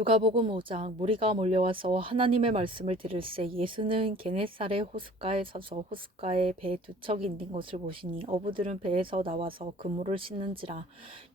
누가복음 5장. 무리가 몰려와서 하나님의 말씀을 들을새 예수는 게네사렛 호숫가에 서서 호숫가에 배 두 척이 있는 것을 보시니 어부들은 배에서 나와서 그물을 씻는지라.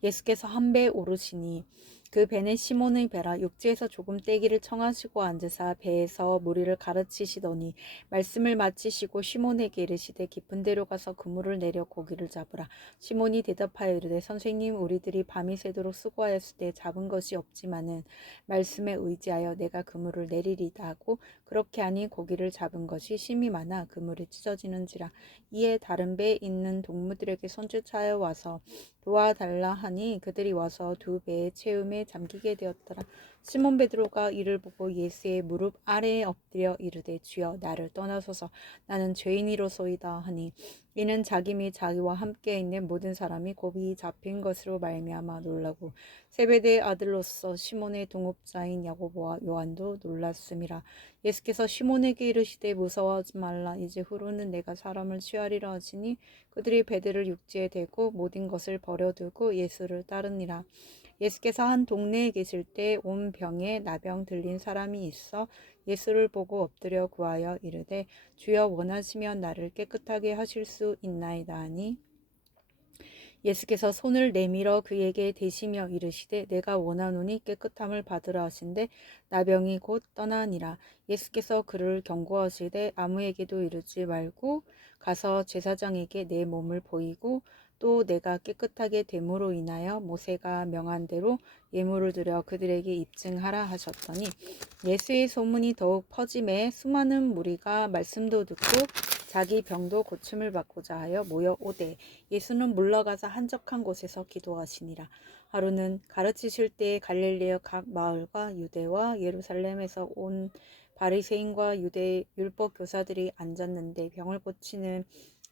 예수께서 한 배에 오르시니 그 배는 시몬의 배라. 육지에서 조금 떼기를 청하시고 앉으사 배에서 무리를 가르치시더니 말씀을 마치시고 시몬에게 이르시되 깊은 데로 가서 그물을 내려 고기를 잡으라. 시몬이 대답하여 이르되 선생님, 우리들이 밤이 새도록 수고하였으되 잡은 것이 없지만은 말씀에 의지하여 내가 그물을 내리리다 하고 그렇게 하니 고기를 잡은 것이 심이 많아 그물이 찢어지는지라. 이에 다른 배에 있는 동무들에게 손짓하여 와서 도와달라 하니 그들이 와서 두 배의 채움에 잠기게 되었더라. 시몬 베드로가 이를 보고 예수의 무릎 아래에 엎드려 이르되 주여, 나를 떠나소서, 나는 죄인이로소이다 하니 이는 자기 및 자기와 함께 있는 모든 사람이 고비 잡힌 것으로 말미암아 놀라고 세베대의 아들로서 시몬의 동업자인 야고보와 요한도 놀랐음이라. 예수께서 시몬에게 이르시되 무서워하지 말라. 이제 후로는 내가 사람을 취하리라 하시니 그들이 배들을 육지에 대고 모든 것을 버려두고 예수를 따르니라. 예수께서 한 동네에 계실 때 온 병에 나병 들린 사람이 있어 예수를 보고 엎드려 구하여 이르되 주여, 원하시면 나를 깨끗하게 하실 수 있나이다 하니 예수께서 손을 내밀어 그에게 대시며 이르시되 내가 원하노니 깨끗함을 받으라 하신대 나병이 곧 떠나니라. 예수께서 그를 경고하시되 아무에게도 이르지 말고 가서 제사장에게 내 몸을 보이고 또 내가 깨끗하게 됨으로 인하여 모세가 명한 대로 예물을 드려 그들에게 입증하라 하셨더니 예수의 소문이 더욱 퍼짐에 수많은 무리가 말씀도 듣고 자기 병도 고침을 받고자 하여 모여 오되 예수는 물러가서 한적한 곳에서 기도하시니라. 하루는 가르치실 때에 갈릴리의 각 마을과 유대와 예루살렘에서 온 바리새인과 유대 율법 교사들이 앉았는데 병을 고치는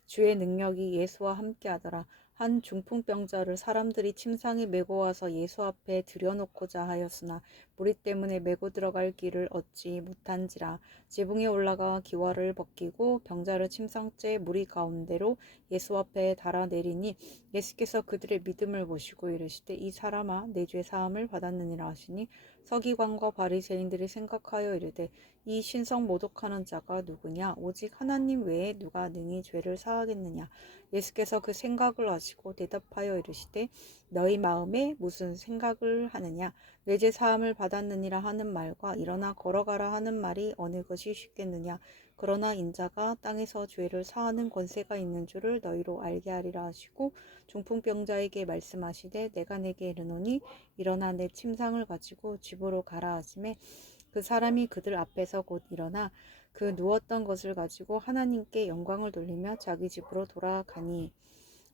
주의 능력이 예수와 함께하더라. 한 중풍병자를 사람들이 침상에 메고 와서 예수 앞에 들여놓고자 하였으나 무리 때문에 메고 들어갈 길을 얻지 못한지라. 지붕에 올라가 기와를 벗기고 병자를 침상째 무리 가운데로 예수 앞에 달아내리니 예수께서 그들의 믿음을 보시고 이르시되 이 사람아, 내 죄 사함을 받았느니라 하시니 서기관과 바리새인들이 생각하여 이르되 이 신성 모독하는 자가 누구냐? 오직 하나님 외에 누가 능히 죄를 사하겠느냐? 예수께서 그 생각을 아시고 대답하여 이르시되 너희 마음에 무슨 생각을 하느냐? 내 죄 사함을 받았느니라 하는 말과 일어나 걸어가라 하는 말이 어느 것이 쉽겠느냐? 그러나 인자가 땅에서 죄를 사하는 권세가 있는 줄을 너희로 알게 하리라 하시고 중풍병자에게 말씀하시되 내가 내게 이르노니 일어나 내 침상을 가지고 집으로 가라 하시매 그 사람이 그들 앞에서 곧 일어나 그 누웠던 것을 가지고 하나님께 영광을 돌리며 자기 집으로 돌아가니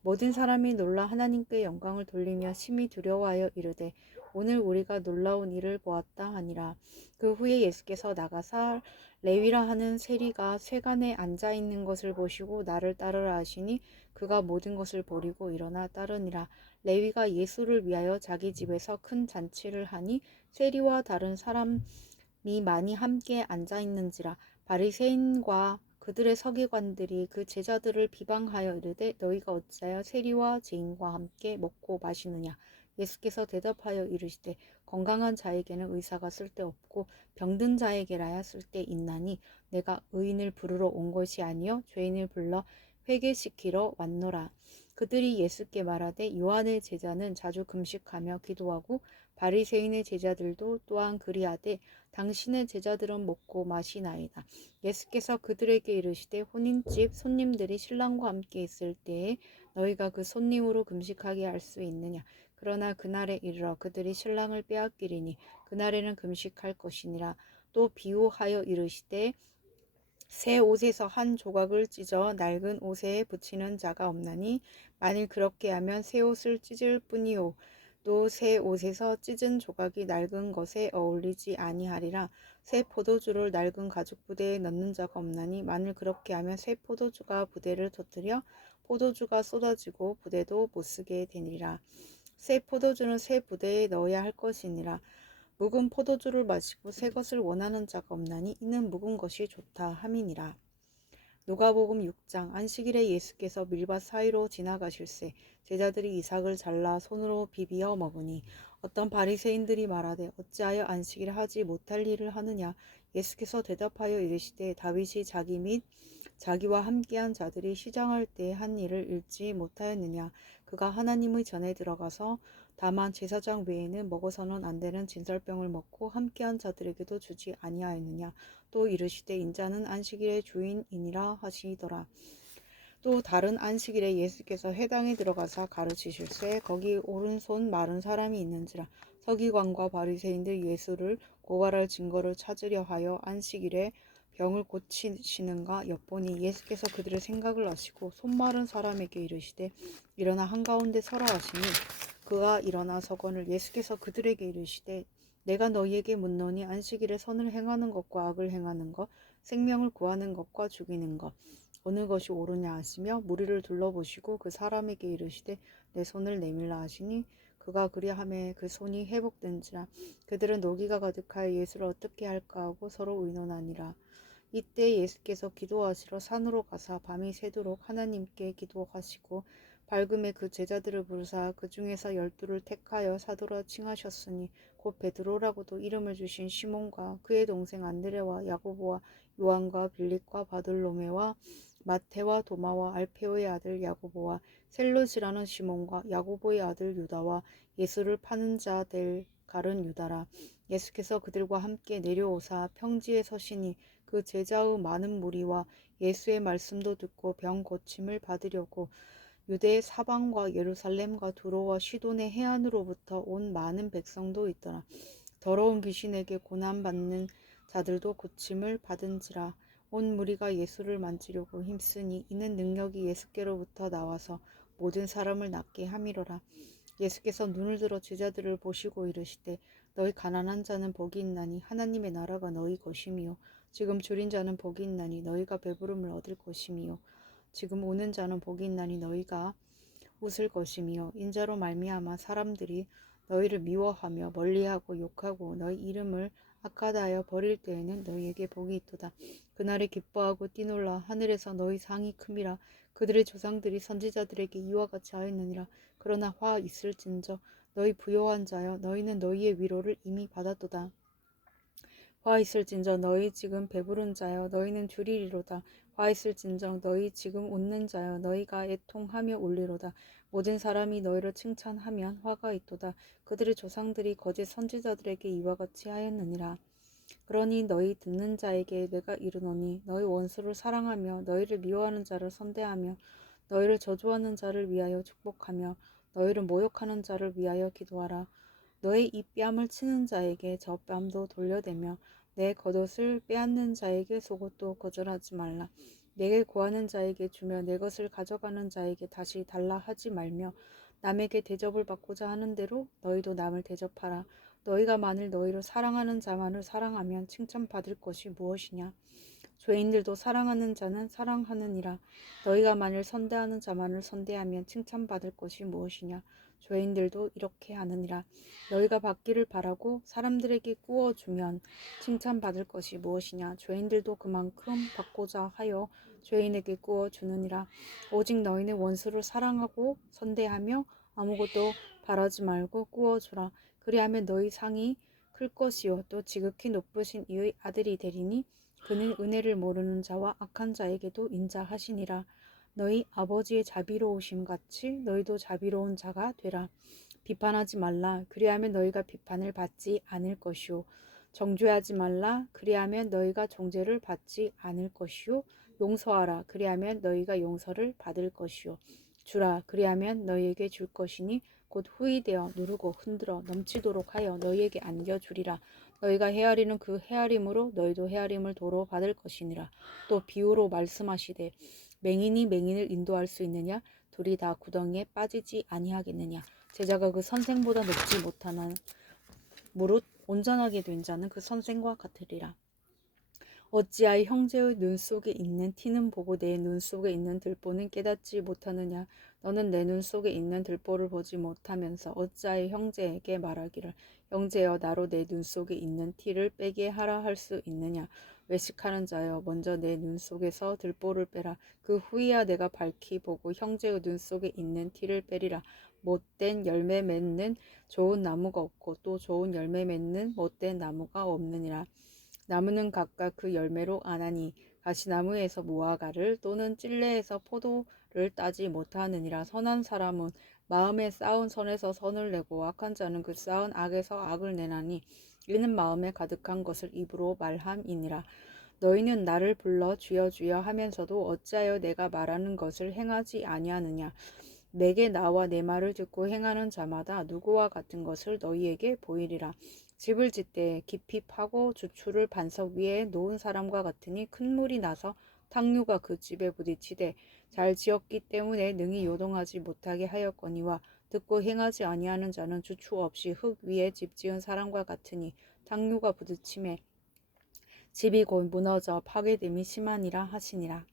모든 사람이 놀라 하나님께 영광을 돌리며 심히 두려워하여 이르되 오늘 우리가 놀라운 일을 보았다 하니라. 그 후에 예수께서 나가사 레위라 하는 세리가 쇠관에 앉아 있는 것을 보시고 나를 따르라 하시니 그가 모든 것을 버리고 일어나 따르니라. 레위가 예수를 위하여 자기 집에서 큰 잔치를 하니 세리와 다른 사람이 많이 함께 앉아 있는지라. 바리새인과 그들의 서기관들이 그 제자들을 비방하여 이르되 너희가 어찌하여 세리와 죄인과 함께 먹고 마시느냐. 예수께서 대답하여 이르시되 건강한 자에게는 의사가 쓸데없고 병든 자에게라야 쓸데있나니 내가 의인을 부르러 온 것이 아니요 죄인을 불러 회개시키러 왔노라. 그들이 예수께 말하되 요한의 제자는 자주 금식하며 기도하고 바리새인의 제자들도 또한 그리하되 당신의 제자들은 먹고 마시나이다. 예수께서 그들에게 이르시되 혼인집 손님들이 신랑과 함께 있을 때에 너희가 그 손님으로 금식하게 할 수 있느냐. 그러나 그날에 이르러 그들이 신랑을 빼앗기리니 그날에는 금식할 것이니라. 또 비유하여 이르시되 새 옷에서 한 조각을 찢어 낡은 옷에 붙이는 자가 없나니 만일 그렇게 하면 새 옷을 찢을 뿐이요 또 새 옷에서 찢은 조각이 낡은 것에 어울리지 아니하리라. 새 포도주를 낡은 가죽 부대에 넣는 자가 없나니 만일 그렇게 하면 새 포도주가 부대를 터뜨려 포도주가 쏟아지고 부대도 못쓰게 되니라. 새 포도주는 새 부대에 넣어야 할 것이니라. 묵은 포도주를 마시고 새 것을 원하는 자가 없나니 이는 묵은 것이 좋다 함이니라. 누가복음 6장. 안식일에 예수께서 밀밭 사이로 지나가실새 제자들이 이삭을 잘라 손으로 비비어 먹으니 어떤 바리새인들이 말하되 어찌하여 안식일에 하지 못할 일을 하느냐. 예수께서 대답하여 이르시되 다윗이 자기 및 자기와 함께한 자들이 시장할 때 한 일을 읽지 못하였느냐. 그가 하나님의 전에 들어가서 다만 제사장 외에는 먹어서는 안 되는 진설병을 먹고 함께한 자들에게도 주지 아니하였느냐. 또 이르시되 인자는 안식일의 주인이니라 하시더라. 또 다른 안식일에 예수께서 회당에 들어가사 가르치실세 거기 오른손 마른 사람이 있는지라. 서기관과 바리새인들 예수를 고발할 증거를 찾으려 하여 안식일에 병을 고치시는가 엿보니 예수께서 그들의 생각을 아시고 손 마른 사람에게 이르시되 일어나 한가운데 서라 하시니 그가 일어나 서거늘 예수께서 그들에게 이르시되 내가 너희에게 묻노니 안식일에 선을 행하는 것과 악을 행하는 것 생명을 구하는 것과 죽이는 것 어느 것이 옳으냐 하시며 무리를 둘러보시고 그 사람에게 이르시되 내 손을 내밀라 하시니 그가 그리하매 그 손이 회복된지라. 그들은 노기가 가득하여 예수를 어떻게 할까 하고 서로 의논하니라. 이때 예수께서 기도하시러 산으로 가사 밤이 새도록 하나님께 기도하시고 밝음에 그 제자들을 부르사 그 중에서 12를 택하여 사도라 칭하셨으니 곧 베드로라고도 이름을 주신 시몬과 그의 동생 안드레와 야고보와 요한과 빌립과 바돌로메와 마테와 도마와 알페오의 아들 야고보와 셀롯이라는 시몬과 야고보의 아들 유다와 예수를 파는 자 될 가른 유다라. 예수께서 그들과 함께 내려오사 평지에 서시니 그 제자의 많은 무리와 예수의 말씀도 듣고 병 고침을 받으려고 유대 사방과 예루살렘과 두로와 시돈의 해안으로부터 온 많은 백성도 있더라. 더러운 귀신에게 고난받는 자들도 고침을 받은지라. 온 무리가 예수를 만지려고 힘쓰니 이는 능력이 예수께로부터 나와서 모든 사람을 낫게 함이로라. 예수께서 눈을 들어 제자들을 보시고 이르시되 너희 가난한 자는 복이 있나니 하나님의 나라가 너희 것이미요. 지금 줄인 자는 복이 있나니 너희가 배부름을 얻을 것이미요. 지금 우는 자는 복이 있나니 너희가 웃을 것이미요. 인자로 말미암아 사람들이 너희를 미워하며 멀리하고 욕하고 너희 이름을 악하다하여 버릴 때에는 너희에게 복이 있도다. 그날에 기뻐하고 뛰놀라 하늘에서 너희 상이 큼이라. 그들의 조상들이 선지자들에게 이와 같이 하였느니라. 그러나 화 있을진저 너희 부요한 자여 너희는 너희의 위로를 이미 받았도다. 화 있을진저 너희 지금 배부른 자여 너희는 줄이리로다. 화 있을진정 너희 지금 웃는 자여 너희가 애통하며 울리로다. 모든 사람이 너희를 칭찬하면 화가 있도다. 그들의 조상들이 거짓 선지자들에게 이와 같이 하였느니라. 그러니 너희 듣는 자에게 내가 이르노니 너희 원수를 사랑하며 너희를 미워하는 자를 선대하며 너희를 저주하는 자를 위하여 축복하며 너희를 모욕하는 자를 위하여 기도하라. 너의 이 뺨을 치는 자에게 저 뺨도 돌려대며 내 겉옷을 빼앗는 자에게 속옷도 거절하지 말라. 내게 구하는 자에게 주며 내 것을 가져가는 자에게 다시 달라 하지 말며 남에게 대접을 받고자 하는 대로 너희도 남을 대접하라. 너희가 만일 너희를 사랑하는 자만을 사랑하면 칭찬받을 것이 무엇이냐. 죄인들도 사랑하는 자는 사랑하느니라. 너희가 만일 선대하는 자만을 선대하면 칭찬받을 것이 무엇이냐. 죄인들도 이렇게 하느니라. 너희가 받기를 바라고 사람들에게 꾸어주면 칭찬받을 것이 무엇이냐. 죄인들도 그만큼 받고자 하여 죄인에게 꾸어주느니라. 오직 너희는 원수를 사랑하고 선대하며 아무것도 바라지 말고 꾸어주라. 그리하면 너희 상이 클 것이요 또 지극히 높으신 이의 아들이 되리니 그는 은혜를 모르는 자와 악한 자에게도 인자하시니라. 너희 아버지의 자비로우심 같이 너희도 자비로운 자가 되라. 비판하지 말라. 그리하면 너희가 비판을 받지 않을 것이요. 정죄하지 말라. 그리하면 너희가 정죄를 받지 않을 것이요. 용서하라. 그리하면 너희가 용서를 받을 것이요. 주라. 그리하면 너희에게 줄 것이니 곧 후이되어 누르고 흔들어 넘치도록 하여 너희에게 안겨주리라. 너희가 헤아리는 그 헤아림으로 너희도 헤아림을 도로 받을 것이니라. 또 비유로 말씀하시되 맹인이 맹인을 인도할 수 있느냐? 둘이 다 구덩이에 빠지지 아니하겠느냐? 제자가 그 선생보다 높지 못하나 무릇 온전하게 된 자는 그 선생과 같으리라. 어찌하여 형제의 눈 속에 있는 티는 보고 내 눈 속에 있는 들보는 깨닫지 못하느냐? 너는 내 눈 속에 있는 들보를 보지 못하면서 어찌하여 형제에게 말하기를 형제여 나로 내 눈 속에 있는 티를 빼게 하라 할 수 있느냐? 외식하는 자여 먼저 내 눈 속에서 들보를 빼라. 그 후에야 내가 밝히 보고 형제의 눈 속에 있는 티를 빼리라. 못된 열매 맺는 좋은 나무가 없고 또 좋은 열매 맺는 못된 나무가 없느니라. 나무는 각각 그 열매로 아나니 가시나무에서 무화과를 또는 찔레에서 포도를 따지 못하느니라. 선한 사람은 마음에 쌓은 선에서 선을 내고 악한 자는 그 쌓은 악에서 악을 내나니 이는 마음에 가득한 것을 입으로 말함이니라. 너희는 나를 불러 주여 주여 하면서도 어찌하여 내가 말하는 것을 행하지 아니하느냐. 내게 나와 내 말을 듣고 행하는 자마다 누구와 같은 것을 너희에게 보이리라. 집을 짓되 깊이 파고 주추를 반석 위에 놓은 사람과 같으니 큰 물이 나서 탕류가 그 집에 부딪히되 잘 지었기 때문에 능히 요동하지 못하게 하였거니와 듣고 행하지 아니하는 자는 주추 없이 흙 위에 집 지은 사람과 같으니 탕류가 부딪힘에 집이 곧 무너져 파괴됨이 심하니라 하시니라.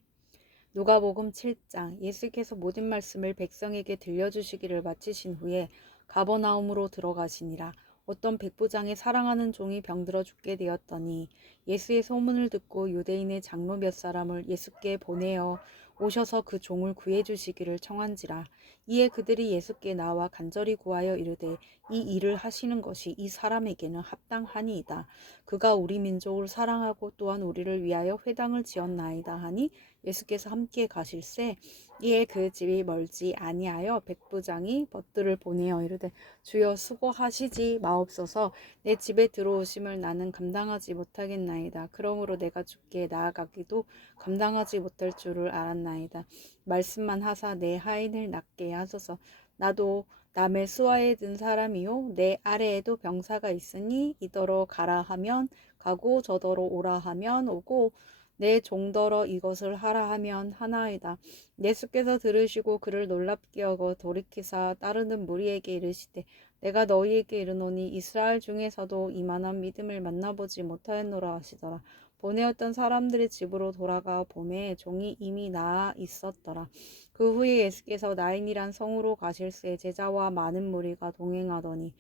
누가복음 7장. 예수께서 모든 말씀을 백성에게 들려주시기를 마치신 후에 가버나움으로 들어가시니라. 어떤 백부장의 사랑하는 종이 병들어 죽게 되었더니 예수의 소문을 듣고 유대인의 장로 몇 사람을 예수께 보내어 오셔서 그 종을 구해 주시기를 청한지라. 이에 그들이 예수께 나와 간절히 구하여 이르되 이 일을 하시는 것이 이 사람에게는 합당하니이다. 그가 우리 민족을 사랑하고 또한 우리를 위하여 회당을 지었나이다 하니 예수께서 함께 가실새 이에 그 집이 멀지 아니하여 백부장이 벗들을 보내어 이르되 주여 수고하시지 마옵소서. 내 집에 들어오심을 나는 감당하지 못하겠나이다. 그러므로 내가 주께 나아가기도 감당하지 못할 줄을 알았나이다. 말씀만 하사 내 하인을 낫게 하소서. 나도 남의 수하에 든 사람이요 내 아래에도 병사가 있으니 이더러 가라 하면 가고 저더러 오라 하면 오고 내 종더러 이것을 하라 하면 하나이다. 예수께서 들으시고 그를 놀랍게 여겨 돌이키사 따르는 무리에게 이르시되 내가 너희에게 이르노니 이스라엘 중에서도 이만한 믿음을 만나보지 못하였노라 하시더라. 보내었던 사람들의 집으로 돌아가 보매 종이 이미 나아 있었더라. 그 후에 예수께서 나인이란 성으로 가실새 제자와 많은 무리가 동행하더니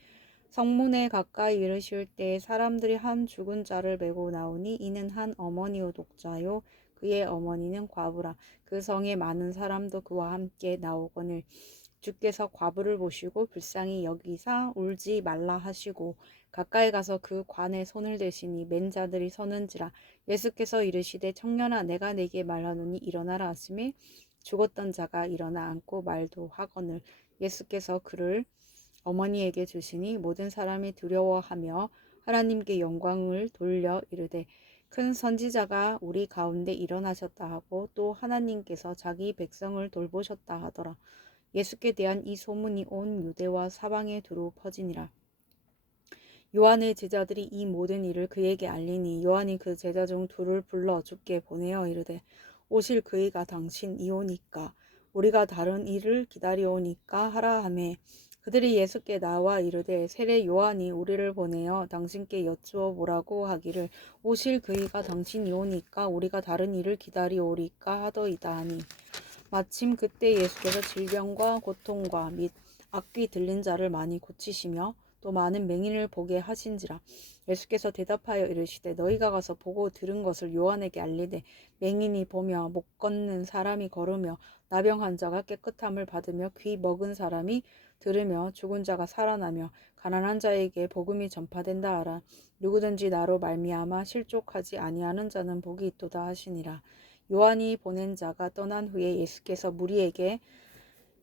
성문에 가까이 이르실 때 사람들이 한 죽은 자를 메고 나오니 이는 한 어머니요 독자요 그의 어머니는 과부라. 그 성에 많은 사람도 그와 함께 나오거늘 주께서 과부를 보시고 불쌍히 여기사 울지 말라 하시고 가까이 가서 그 관에 손을 대시니 맨 자들이 서는지라. 예수께서 이르시되 청년아 내가 네게 말하노니 일어나라 하시매 죽었던 자가 일어나 앉고 말도 하거늘 예수께서 그를 어머니에게 주시니 모든 사람이 두려워하며 하나님께 영광을 돌려 이르되 큰 선지자가 우리 가운데 일어나셨다 하고 또 하나님께서 자기 백성을 돌보셨다 하더라. 예수께 대한 이 소문이 온 유대와 사방에 두루 퍼지니라. 요한의 제자들이 이 모든 일을 그에게 알리니 요한이 그 제자 중 둘을 불러 주께 보내어 이르되 오실 그이가 당신이오니까 우리가 다른 일을 기다려오니까 하라 하매 그들이 예수께 나와 이르되 세례 요한이 우리를 보내어 당신께 여쭈어 보라고 하기를 오실 그이가 당신이오니까 우리가 다른 일을 기다리오리까 하더이다 하니 마침 그때 예수께서 질병과 고통과 및 악귀 들린 자를 많이 고치시며 또 많은 맹인을 보게 하신지라. 예수께서 대답하여 이르시되 너희가 가서 보고 들은 것을 요한에게 알리되 맹인이 보며 못 걷는 사람이 걸으며 나병 환자가 깨끗함을 받으며 귀 먹은 사람이 들으며 죽은 자가 살아나며 가난한 자에게 복음이 전파된다 하라. 누구든지 나로 말미암아 실족하지 아니하는 자는 복이 있도다 하시니라. 요한이 보낸 자가 떠난 후에 예수께서 무리에게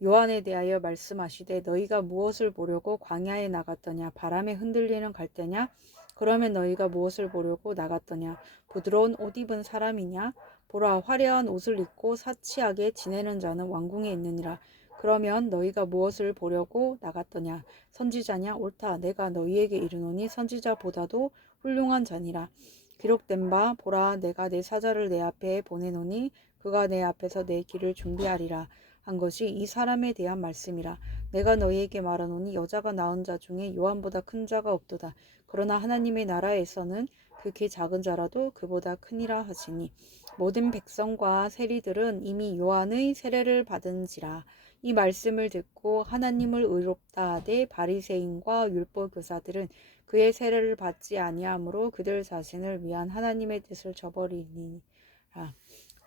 요한에 대하여 말씀하시되 너희가 무엇을 보려고 광야에 나갔더냐 바람에 흔들리는 갈대냐 그러면 너희가 무엇을 보려고 나갔더냐 부드러운 옷 입은 사람이냐 보라 화려한 옷을 입고 사치하게 지내는 자는 왕궁에 있느니라. 그러면 너희가 무엇을 보려고 나갔더냐 선지자냐 옳다 내가 너희에게 이르노니 선지자보다도 훌륭한 자니라. 기록된 바 보라 내가 내 사자를 내 앞에 보내노니 그가 내 앞에서 내 길을 준비하리라 한 것이 이 사람에 대한 말씀이라. 내가 너희에게 말하노니 여자가 낳은 자 중에 요한보다 큰 자가 없도다. 그러나 하나님의 나라에서는 극히 작은 자라도 그보다 크니라 하시니 모든 백성과 세리들은 이미 요한의 세례를 받은지라. 이 말씀을 듣고 하나님을 의롭다 하되 바리새인과 율법 교사들은 그의 세례를 받지 아니하므로 그들 자신을 위한 하나님의 뜻을 저버리니라.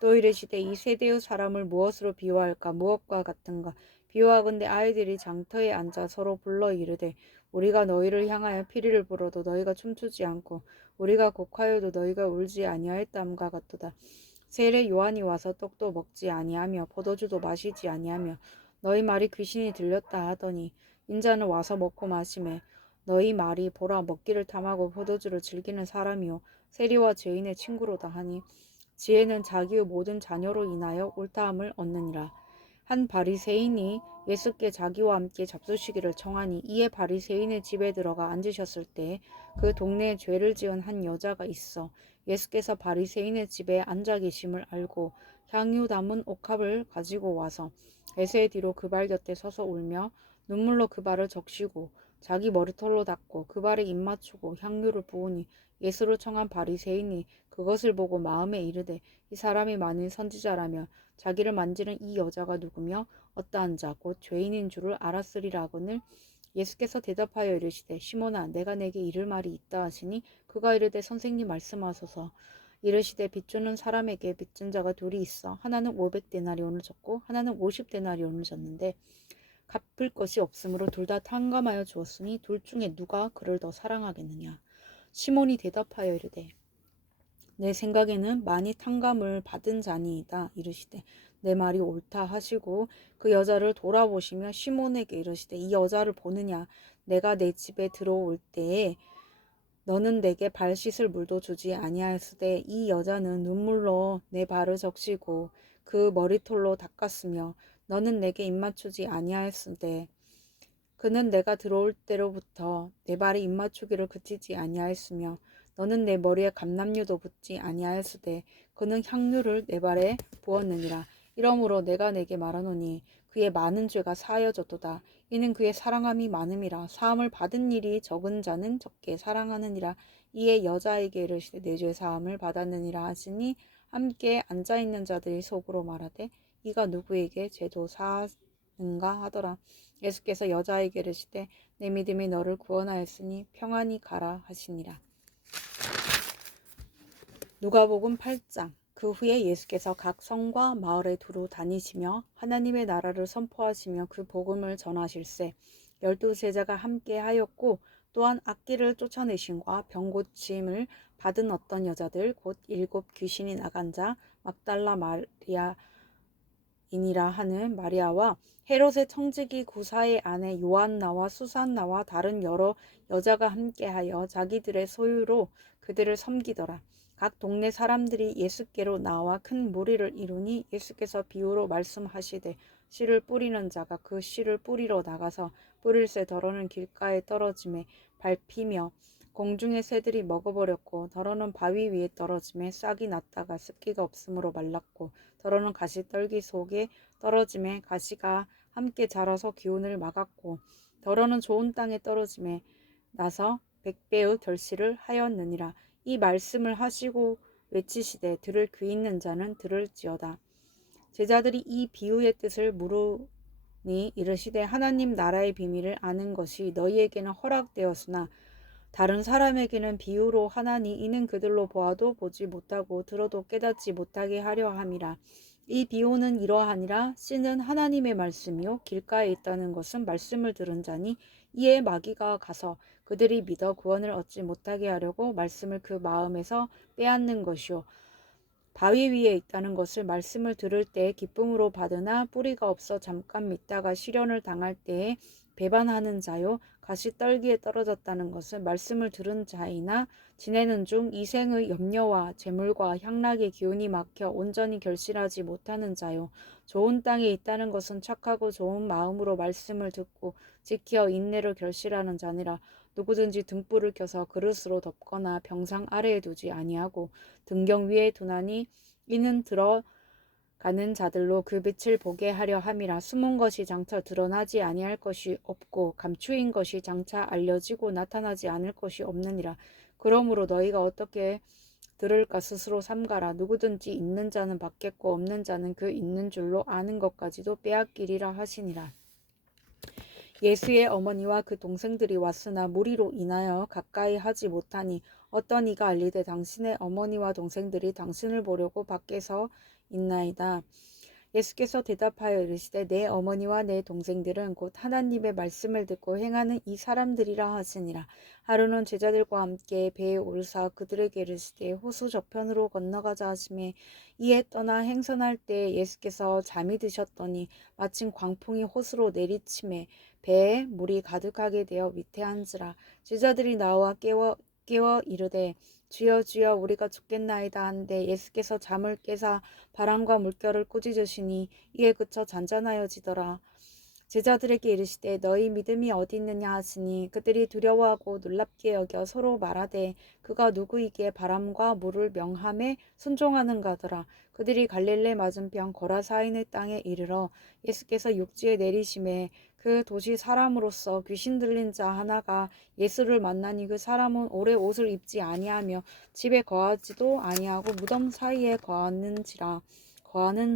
또 이르시되 이 세대의 사람을 무엇으로 비유할까 무엇과 같은가 비유하건대 아이들이 장터에 앉아 서로 불러 이르되 우리가 너희를 향하여 피리를 불어도 너희가 춤추지 않고 우리가 곡하여도 너희가 울지 아니하였다함과 같도다. 세례 요한이 와서 떡도 먹지 아니하며 포도주도 마시지 아니하며 너희 말이 귀신이 들렸다 하더니 인자는 와서 먹고 마시매 너희 말이 보라 먹기를 탐하고 포도주를 즐기는 사람이요 세리와 죄인의 친구로다 하니 지혜는 자기의 모든 자녀로 인하여 옳다함을 얻느니라. 한 바리새인이 예수께 자기와 함께 잡수시기를 청하니 이에 바리새인의 집에 들어가 앉으셨을 때 그 동네에 죄를 지은 한 여자가 있어 예수께서 바리새인의 집에 앉아 계심을 알고 향유 담은 옥합을 가지고 와서 예수의 뒤로 그 발 곁에 서서 울며 눈물로 그 발을 적시고 자기 머리털로 닦고 그 발에 입 맞추고 향유를 부으니 예수를 청한 바리새인이 그것을 보고 마음에 이르되 이 사람이 만일 선지자라며 자기를 만지는 이 여자가 누구며 어떠한 자 곧 죄인인 줄을 알았으리라 하거늘 예수께서 대답하여 이르시되 시몬아 내가 내게 이를 말이 있다 하시니 그가 이르되 선생님 말씀하소서. 이르시되 빚주는 사람에게 빚진 자가 둘이 있어 하나는 500데나리온을 졌고 하나는 50데나리온을 졌는데 갚을 것이 없으므로 둘 다 탕감하여 주었으니 둘 중에 누가 그를 더 사랑하겠느냐. 시몬이 대답하여 이르되 내 생각에는 많이 탕감을 받은 자니이다. 이르시되 내 말이 옳다 하시고 그 여자를 돌아보시며 시몬에게 이르시되 이 여자를 보느냐. 내가 내 집에 들어올 때에 너는 내게 발 씻을 물도 주지 아니하였으되 이 여자는 눈물로 내 발을 적시고 그 머리털로 닦았으며 너는 내게 입맞추지 아니하였으되 그는 내가 들어올 때로부터 내 발에 입맞추기를 그치지 아니하였으며 너는 내 머리에 감람유도 붓지 아니하였으되 그는 향유를 내 발에 부었느니라. 이러므로 내가 내게 말하노니 그의 많은 죄가 사하여졌도다. 이는 그의 사랑함이 많음이라. 사함을 받은 일이 적은 자는 적게 사랑하느니라. 이에 여자에게 이르시되 내 죄 사함을 받았느니라 하시니 함께 앉아있는 자들이 속으로 말하되 이가 누구에게 죄도 사하는가 하더라. 예수께서 여자에게 이르시되 내 믿음이 너를 구원하였으니 평안히 가라 하시니라. 누가복음 8장. 그 후에 예수께서 각 성과 마을에 두루 다니시며 하나님의 나라를 선포하시며 그 복음을 전하실세 12제자가 함께 하였고 또한 악기를 쫓아내심과 병 고침을 받은 어떤 여자들 곧 7 귀신이 나간 자 막달라 마리아이니라 하는 마리아와 헤롯의 청지기 구사의 아내 요한나와 수산나와 다른 여러 여자가 함께하여 자기들의 소유로 그들을 섬기더라. 각 동네 사람들이 예수께로 나와 큰 무리를 이루니 예수께서 비유로 말씀하시되 씨를 뿌리는 자가 그 씨를 뿌리러 나가서 뿌릴새 더러는 길가에 떨어짐에 밟히며 공중의 새들이 먹어버렸고 더러는 바위 위에 떨어짐에 싹이 났다가 습기가 없으므로 말랐고 더러는 가시떨기 속에 떨어짐에 가시가 함께 자라서 기운을 막았고 더러는 좋은 땅에 떨어짐에 나서 100배의 결실을 하였느니라. 이 말씀을 하시고 외치시되 들을 귀 있는 자는 들을지어다. 제자들이 이 비유의 뜻을 물으니 이르시되 하나님 나라의 비밀을 아는 것이 너희에게는 허락되었으나 다른 사람에게는 비유로 하나니 이는 그들로 보아도 보지 못하고 들어도 깨닫지 못하게 하려 함이라. 이 비유는 이러하니라. 씨는 하나님의 말씀이요 길가에 있다는 것은 말씀을 들은 자니 이에 마귀가 가서 그들이 믿어 구원을 얻지 못하게 하려고 말씀을 그 마음에서 빼앗는 것이요 바위 위에 있다는 것을 말씀을 들을 때에 기쁨으로 받으나 뿌리가 없어 잠깐 믿다가 시련을 당할 때에 배반하는 자요 가시떨기에 떨어졌다는 것은 말씀을 들은 자이나 지내는 중 이생의 염려와 재물과 향락의 기운이 막혀 온전히 결실하지 못하는 자요 좋은 땅에 있다는 것은 착하고 좋은 마음으로 말씀을 듣고 지켜 인내로 결실하는 자니라. 누구든지 등불을 켜서 그릇으로 덮거나 병상 아래에 두지 아니하고 등경 위에 두나니 이는 들어가는 자들로 그 빛을 보게 하려 함이라. 숨은 것이 장차 드러나지 아니할 것이 없고 감추인 것이 장차 알려지고 나타나지 않을 것이 없느니라. 그러므로 너희가 어떻게 들을까 스스로 삼가라. 누구든지 있는 자는 받겠고 없는 자는 그 있는 줄로 아는 것까지도 빼앗기리라 하시니라. 예수의 어머니와 그 동생들이 왔으나 무리로 인하여 가까이 하지 못하니 어떤 이가 알리되 당신의 어머니와 동생들이 당신을 보려고 밖에서 있나이다. 예수께서 대답하여 이르시되 내 어머니와 내 동생들은 곧 하나님의 말씀을 듣고 행하는 이 사람들이라 하시니라. 하루는 제자들과 함께 배에 오르사 그들에게 이르시되 호수 저편으로 건너가자 하시매 이에 떠나 행선할 때 예수께서 잠이 드셨더니 마침 광풍이 호수로 내리치매 배에 물이 가득하게 되어 위태한지라. 제자들이 나와 깨워 이르되 주여 주여 우리가 죽겠나이다 한데 예수께서 잠을 깨사 바람과 물결을 꾸짖으시니 이에 그쳐 잔잔하여지더라. 제자들에게 이르시되 너희 믿음이 어디 있느냐 하시니 그들이 두려워하고 놀랍게 여겨 서로 말하되 그가 누구이기에 바람과 물을 명함에 순종하는가 하더라. 그들이 갈릴리 맞은편 거라사인의 땅에 이르러 예수께서 육지에 내리심에 그 도시 사람으로서 귀신 들린 자 하나가 예수를 만나니 그 사람은 오래 옷을 입지 아니하며 집에 거하지도 아니하고 무덤 사이에 거하는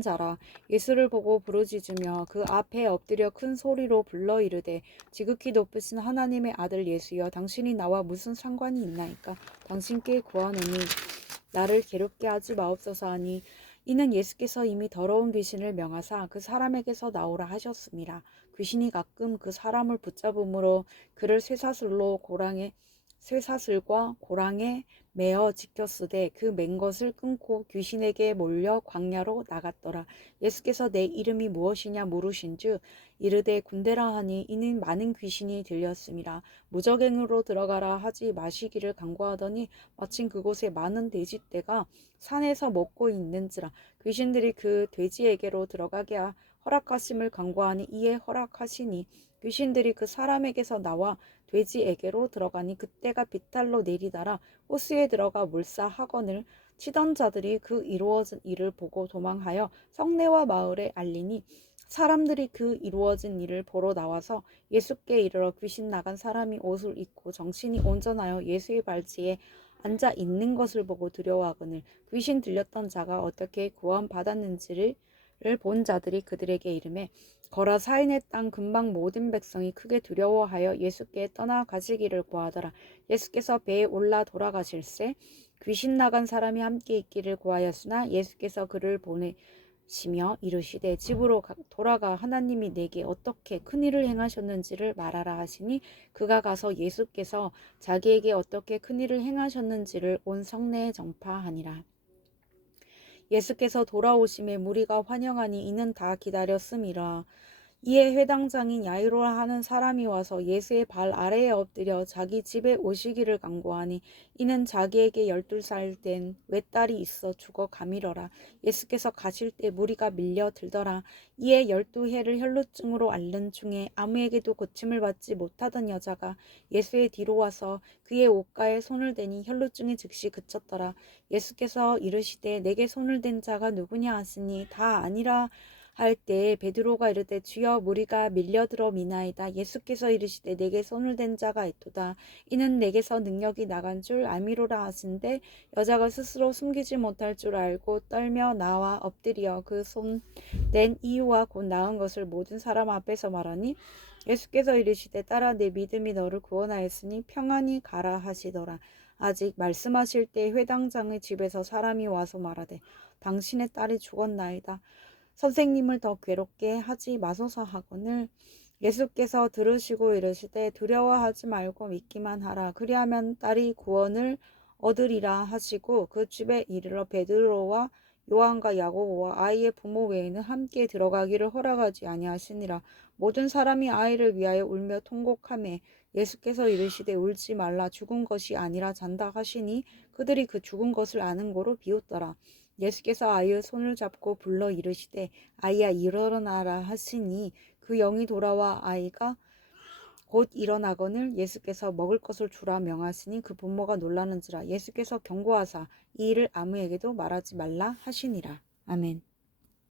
자라. 예수를 보고 부르짖으며 그 앞에 엎드려 큰 소리로 불러 이르되 지극히 높으신 하나님의 아들 예수여 당신이 나와 무슨 상관이 있나이까. 당신께 구하노니 나를 괴롭게 하지 마옵소서 하니 이는 예수께서 이미 더러운 귀신을 명하사 그 사람에게서 나오라 하셨습니다. 귀신이 가끔 그 사람을 붙잡음으로 그를 쇠사슬과 고랑에 매어 지켰으되 그 맨 것을 끊고 귀신에게 몰려 광야로 나갔더라. 예수께서 내 이름이 무엇이냐 물으신즉 이르되 군대라 하니 이는 많은 귀신이 들렸습니다. 무적행으로 들어가라 하지 마시기를 간구하더니 마침 그곳에 많은 돼지떼가 산에서 먹고 있는지라. 귀신들이 그 돼지에게로 들어가게 허락하심을 간구하니 이에 허락하시니 귀신들이 그 사람에게서 나와 돼지에게로 들어가니 그때가 비탈로 내리다라 호수에 들어가 몰사하거늘 치던 자들이 그 이루어진 일을 보고 도망하여 성내와 마을에 알리니 사람들이 그 이루어진 일을 보러 나와서 예수께 이르러 귀신 나간 사람이 옷을 입고 정신이 온전하여 예수의 발치에 앉아 있는 것을 보고 두려워하거늘 귀신 들렸던 자가 어떻게 구원받았는지를 본 자들이 그들에게 이르매 거라사인의 땅 근방 모든 백성이 크게 두려워하여 예수께 떠나가시기를 구하더라. 예수께서 배에 올라 돌아가실새 귀신 나간 사람이 함께 있기를 구하였으나 예수께서 그를 보내시며 이르시되 집으로 돌아가 하나님이 내게 어떻게 큰일을 행하셨는지를 말하라 하시니 그가 가서 예수께서 자기에게 어떻게 큰일을 행하셨는지를 온 성내에 전파하니라. 예수께서 돌아오심에 무리가 환영하니 이는 다 기다렸음이라. 이에 회당장인 야이로라 하는 사람이 와서 예수의 발 아래에 엎드려 자기 집에 오시기를 간구하니 이는 자기에게 12살 된 외딸이 있어 죽어 가밀어라. 예수께서 가실 때 무리가 밀려 들더라. 이에 12해를 혈루증으로 앓는 중에 아무에게도 고침을 받지 못하던 여자가 예수의 뒤로 와서 그의 옷가에 손을 대니 혈루증이 즉시 그쳤더라. 예수께서 이르시되 내게 손을 댄 자가 누구냐 하시니 다 아니라 할 때 베드로가 이르되 주여 무리가 밀려들어 미나이다. 예수께서 이르시되 내게 손을 댄 자가 있도다. 이는 내게서 능력이 나간 줄 알미로라 하신데 여자가 스스로 숨기지 못할 줄 알고 떨며 나와 엎드려 그 손 댄 이유와 곧 나은 것을 모든 사람 앞에서 말하니 예수께서 이르시되 딸아 내 믿음이 너를 구원하였으니 평안히 가라 하시더라. 아직 말씀하실 때 회당장의 집에서 사람이 와서 말하되 당신의 딸이 죽었나이다. 선생님을 더 괴롭게 하지 마소서 하거늘 예수께서 들으시고 이르시되 두려워하지 말고 믿기만 하라. 그리하면 딸이 구원을 얻으리라 하시고 그 집에 이르러 베드로와 요한과 야고보와 아이의 부모 외에는 함께 들어가기를 허락하지 아니하시니라. 모든 사람이 아이를 위하여 울며 통곡하매 예수께서 이르시되 울지 말라 죽은 것이 아니라 잔다 하시니 그들이 그 죽은 것을 아는 고로 비웃더라. 예수께서 아이의 손을 잡고 불러 이르시되 아이야 일어나라 하시니 그 영이 돌아와 아이가 곧 일어나거늘 예수께서 먹을 것을 주라 명하시니 그 부모가 놀라는지라. 예수께서 경고하사 이 일을 아무에게도 말하지 말라 하시니라. 아멘.